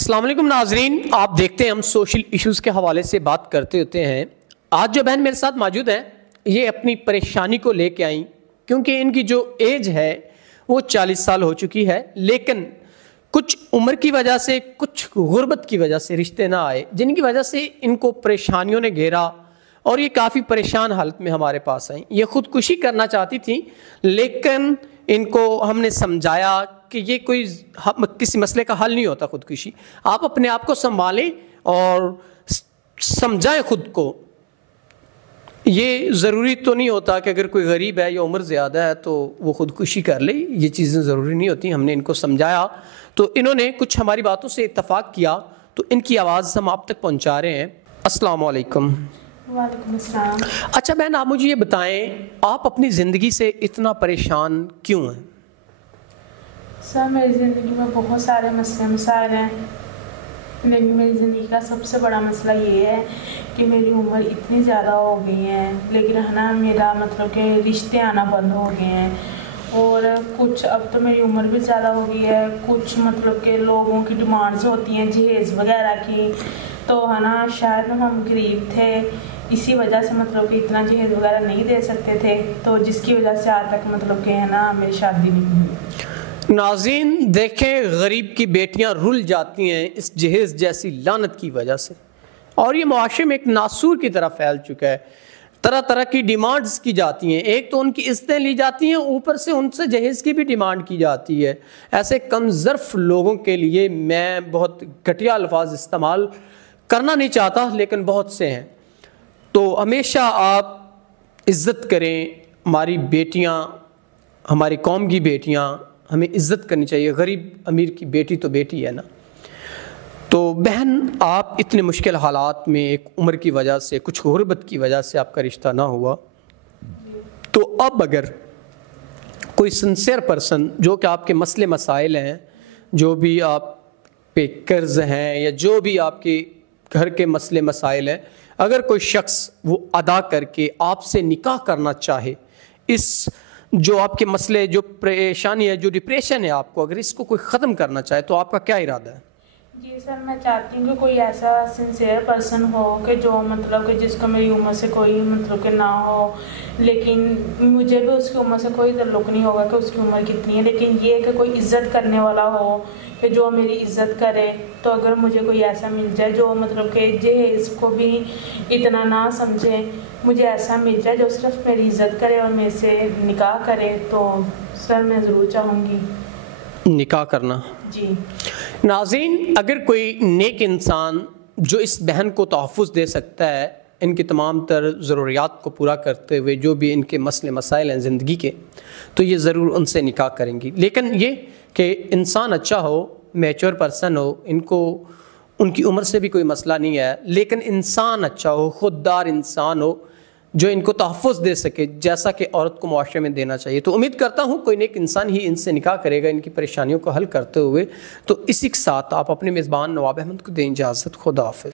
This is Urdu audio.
السلام علیکم ناظرین، آپ دیکھتے ہیں ہم سوشل ایشوز کے حوالے سے بات کرتے ہوتے ہیں۔ آج جو بہن میرے ساتھ موجود ہیں یہ اپنی پریشانی کو لے کے آئیں، کیونکہ ان کی جو ایج ہے وہ 40 سال ہو چکی ہے، لیکن کچھ عمر کی وجہ سے، کچھ غربت کی وجہ سے رشتے نہ آئے، جن کی وجہ سے ان کو پریشانیوں نے گھیرا اور یہ کافی پریشان حالت میں ہمارے پاس آئیں۔ یہ خودکشی کرنا چاہتی تھیں، لیکن ان کو ہم نے سمجھایا کہ یہ کوئی کسی مسئلے کا حل نہیں ہوتا خودکشی۔ آپ اپنے آپ کو سنبھالیں اور سمجھائیں خود کو۔ یہ ضروری تو نہیں ہوتا کہ اگر کوئی غریب ہے یا عمر زیادہ ہے تو وہ خودکشی کر لے، یہ چیزیں ضروری نہیں ہوتی۔ ہم نے ان کو سمجھایا تو انہوں نے کچھ ہماری باتوں سے اتفاق کیا، تو ان کی آواز ہم آپ تک پہنچا رہے ہیں۔ السلام علیکم۔ وعلیکم السلام۔ اچھا بہن، آپ مجھے یہ بتائیں، آپ اپنی زندگی سے اتنا پریشان کیوں ہیں؟ سر، میری زندگی میں بہت سارے مسائل ہیں، لیکن میری زندگی کا سب سے بڑا مسئلہ یہ ہے کہ میری عمر اتنی زیادہ ہو گئی ہے، لیکن میرا مطلب کہ رشتے آنا بند ہو گئے ہیں، اور کچھ اب تو میری عمر بھی زیادہ ہو گئی ہے، کچھ مطلب کہ لوگوں کی ڈیمانڈز ہوتی ہیں جہیز وغیرہ کی، تو شاید ہم غریب تھے، اسی وجہ سے مطلب کہ اتنا جہیز وغیرہ نہیں دے سکتے تھے، تو جس کی وجہ سے آج تک مطلب کہ میری شادی نہیں ہوئی۔ ناظرین دیکھیں، غریب کی بیٹیاں رل جاتی ہیں اس جہیز جیسی لعنت کی وجہ سے، اور یہ معاشرے میں ایک ناسور کی طرح پھیل چکا ہے۔ طرح طرح کی ڈیمانڈز کی جاتی ہیں، ایک تو ان کی عزتیں لی جاتی ہیں، اوپر سے ان سے جہیز کی بھی ڈیمانڈ کی جاتی ہے۔ ایسے کم ظرف لوگوں کے لیے میں بہت گھٹیا الفاظ استعمال کرنا نہیں چاہتا، لیکن بہت سے ہیں۔ تو ہمیشہ آپ عزت کریں، ہماری بیٹیاں، ہماری قوم کی بیٹیاں، ہمیں عزت کرنی چاہیے۔ غریب امیر کی بیٹی تو بیٹی ہے نا۔ تو بہن، آپ اتنے مشکل حالات میں ایک عمر کی وجہ سے، کچھ غربت کی وجہ سے آپ کا رشتہ نہ ہوا، تو اب اگر کوئی سنسیئر پرسن جو کہ آپ کے مسئلے مسائل ہیں، جو بھی آپ پہ قرض ہیں یا جو بھی آپ کے گھر کے مسئلے مسائل ہیں، اگر کوئی شخص وہ ادا کر کے آپ سے نکاح کرنا چاہے، اس جو آپ کے مسئلے، جو پریشانی ہے، جو ڈپریشن ہے آپ کو، اگر اس کو کوئی ختم کرنا چاہے تو آپ کا کیا ارادہ ہے؟ جی سر، میں چاہتی ہوں کہ کوئی ایسا سنسیئر پرسن ہو کہ جو مطلب کہ جس کو میری عمر سے کوئی مطلب کہ نہ ہو، لیکن مجھے بھی اس کی عمر سے کوئی تعلق نہیں ہوگا کہ اس کی عمر کتنی ہے، لیکن یہ کہ کوئی عزت کرنے والا ہو کہ جو میری عزت کرے۔ تو اگر مجھے کوئی ایسا مل جائے جو مطلب کہ جہیز کو بھی اتنا نہ سمجھے، مجھے ایسا مل جائے جو صرف میری عزت کرے اور میرے سے نکاح کرے، تو سر میں ضرور چاہوں گی نکاح کرنا۔ جی ناظرین، اگر کوئی نیک انسان جو اس بہن کو تحفظ دے سکتا ہے، ان کی تمام تر ضروریات کو پورا کرتے ہوئے، جو بھی ان کے مسئلے مسائل ہیں زندگی کے، تو یہ ضرور ان سے نکاح کریں گی۔ لیکن یہ کہ انسان اچھا ہو، میچور پرسن ہو، ان کی عمر سے بھی کوئی مسئلہ نہیں ہے، لیکن انسان اچھا ہو، خوددار انسان ہو، جو ان کو تحفظ دے سکے، جیسا کہ عورت کو معاشرے میں دینا چاہیے۔ تو امید کرتا ہوں کوئی نیک انسان ہی ان سے نکاح کرے گا ان کی پریشانیوں کو حل کرتے ہوئے۔ تو اسی کے ساتھ آپ اپنے میزبان نواب احمد کو دیں اجازت۔ خدا حافظ۔